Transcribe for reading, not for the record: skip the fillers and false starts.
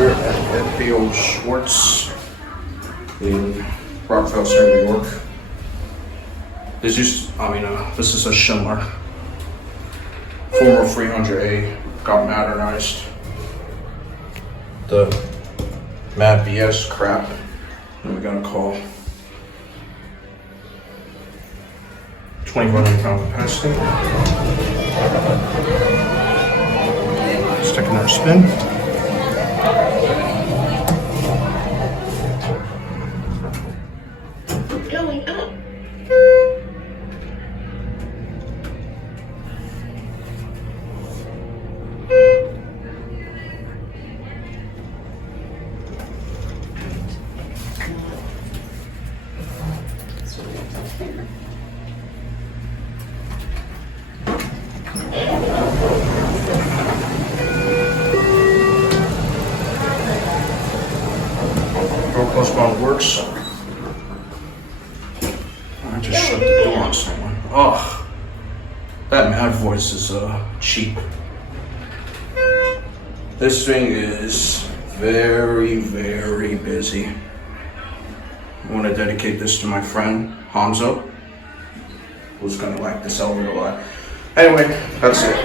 We're at FAO Schwartz in Rockefeller, New York. This is a Schindler. Former 300A got modernized. The Mad BS crap that we're gonna call 20 running pound capacity. Let's take another spin. Going up. Door plus one works. I just shut the door on someone. Oh, that mad voice is cheap. This thing is very, very busy. I want to dedicate this to my friend Hamza, who's gonna like this elevator a lot. Anyway, that's it.